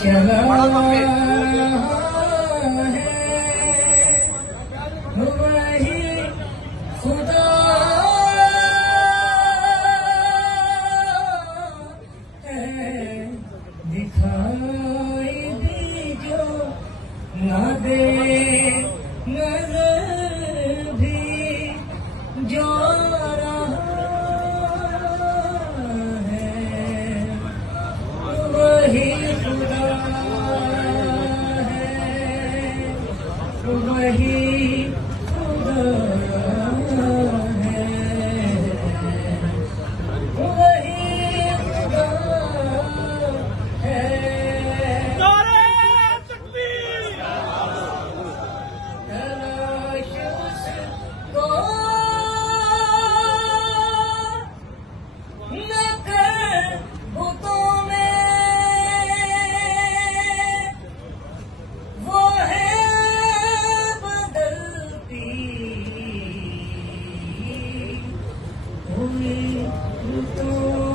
चला है वही खुदा है, दिखाई दी जो ना दे नजर भी जो वही खुदा है, वही खुदा है, वही खुदा है। नारे तकबीर! तलाश उसको न कर बुतों में, वो है बदलती हुई रुतों